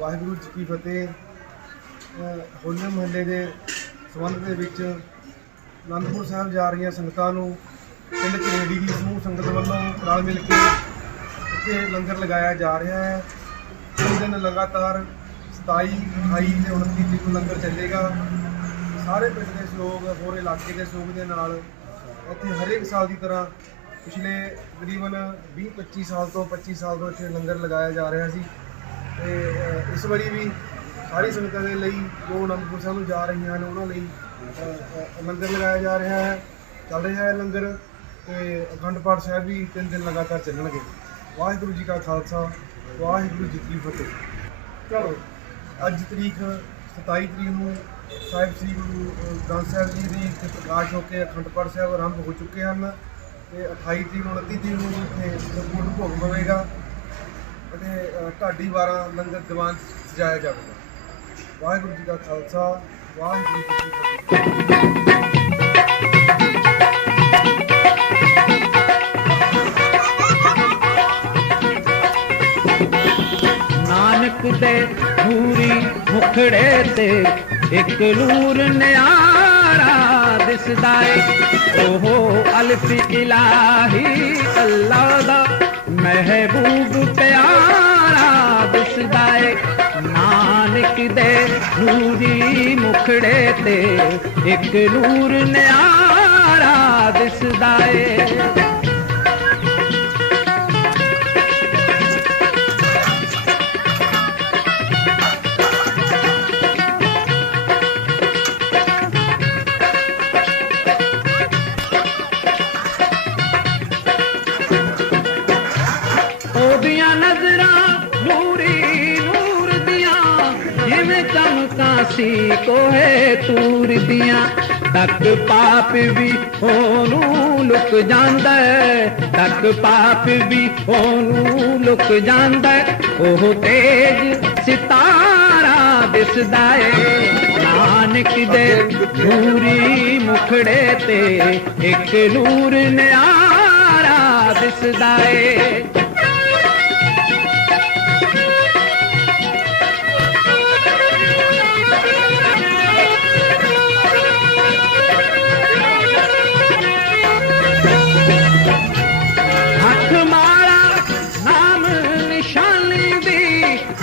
ਵਾਹਿਗੁਰੂ ਜੀ ਕੀ ਫਤਿਹ। ਹੋਲੇ ਮਹੱਲੇ ਦੇ ਸੰਬੰਧ ਦੇ ਵਿੱਚ ਅਨੰਦਪੁਰ ਸਾਹਿਬ ਜਾ ਰਹੀਆਂ ਸੰਗਤਾਂ ਨੂੰ ਪਿੰਡ ਕਨੇਡੀ ਦੀ ਸਮੂਹ ਸੰਗਤ ਵੱਲੋਂ ਨਾਲ ਮਿਲ ਕੇ ਇੱਥੇ ਲੰਗਰ ਲਗਾਇਆ ਜਾ ਰਿਹਾ ਹੈ। ਤਿੰਨ ਦਿਨ ਲਗਾਤਾਰ 27 28 ਤੇ 29 ਤਰੀਕ ਨੂੰ ਲੰਗਰ ਚੱਲੇਗਾ। ਸਾਰੇ ਪਿੰਡ ਦੇ ਸਹਿਯੋਗ ਹੋਰ ਇਲਾਕੇ ਦੇ ਸਹਿਯੋਗ ਦੇ ਨਾਲ ਇੱਥੇ ਹਰੇਕ ਸਾਲ ਦੀ ਤਰ੍ਹਾਂ ਪਿਛਲੇ ਤਕਰੀਬਨ 20 25 ਸਾਲ ਤੋਂ 25 ਸਾਲ ਤੋਂ ਇੱਥੇ ਲੰਗਰ ਲਗਾਇਆ ਜਾ ਰਿਹਾ ਸੀ। ਤੇ ਇਸ ਵਾਰੀ ਵੀ ਸਾਰੀ ਸੰਗਤਾਂ ਦੇ ਲਈ ਜੋ ਅਨੰਦਪੁਰ ਸਾਹਿਬ ਨੂੰ ਜਾ ਰਹੀਆਂ ਹਨ ਉਹਨਾਂ ਲਈ ਲੰਗਰ ਲਗਾਇਆ ਜਾ ਰਿਹਾ ਹੈ। ਚੱਲ ਰਿਹਾ ਹੈ ਲੰਗਰ ਤੇ ਅਖੰਡ ਪਾਠ ਸਾਹਿਬ ਵੀ ਤਿੰਨ ਦਿਨ ਲਗਾਤਾਰ ਚੱਲਣਗੇ। ਵਾਹਿਗੁਰੂ ਜੀ ਕਾ ਖਾਲਸਾ, ਵਾਹਿਗੁਰੂ ਜੀ ਕੀ ਫਤਿਹ। ਚਲੋ, ਅੱਜ ਤਰੀਕ 27 ਤਰੀਕ ਨੂੰ ਸਾਹਿਬ ਸ੍ਰੀ ਗੁਰੂ ਗ੍ਰੰਥ ਸਾਹਿਬ ਜੀ ਦੀ ਇੱਥੇ ਪ੍ਰਕਾਸ਼ ਹੋ ਕੇ ਅਖੰਡ ਪਾਠ ਸਾਹਿਬ ਆਰੰਭ ਹੋ ਚੁੱਕੇ ਹਨ ਤੇ 28 ਤਰੀਕ ਨੂੰ 29 ਤਰੀਕ ਨੂੰ ਇੱਥੇ ਗੁਰੂ ਭੋਗ ਹੋਵੇਗਾ ਅਤੇ ਢਾਡੀ ਵਾਰਾਂ ਲੰਗਰ ਦੀਵਾਨ ਸਜਾਇਆ ਜਾਵੇਗਾ। ਵਾਹਿਗੁਰੂ ਜੀ ਕਾ ਖਾਲਸਾ, ਵਾਹਿਗੁਰੂ ਜੀ ਕੀ ਫਤਿਹ। ਨਾਨਕ ਦੇ ਨੂਰੀ ਮੁਖੜੇ ਤੇ ਇੱਕ ਨੂਰ ਨਿਆਰਾ ਦਿਸਦਾ ਏ ਓਹੋ ਅਲਫ ਇਲਾਹੀ ਅੱਲਾ ਦਾ ਮਹਿਬੂਬ ਪਿਆਰਾ ਦਿਸਦਾ ਏ ਨਾਨਕ ਦੇ ਨੂਰੀ ਮੁਖੜੇ ਤੇ ਇੱਕ ਨੂਰ ਨਿਆਰਾ ਦਿਸਦਾ ਉਹਦੀਆਂ ਨਜ਼ਰਾਂ ਨੂਰੀ, ਨੂਰ ਦੀਆਂ। ਜਿਵੇਂ ਚਮਕਾਂ ਸੀ ਕੋਹੇ ਤੂਰ ਦੀਆਂ। ਤੱਕ ਪਾਪ ਵੀ ਉਹਨੂੰ ਲੁਕ ਜਾਂਦਾ ਤੱਕ ਪਾਪ ਵੀ ਉਹਨੂੰ ਲੁਕ ਜਾਂਦਾ ਉਹ ਤੇਜ ਸਿਤਾਰਾ ਦਿਸਦਾ ਏ। ਨਾਨਕ ਦੇ ਨੂਰੀ ਮੁਖੜੇ ਤੇ ਇੱਕ ਨੂਰ ਨਿਆਰਾ ਦਿਸਦਾ ਏ।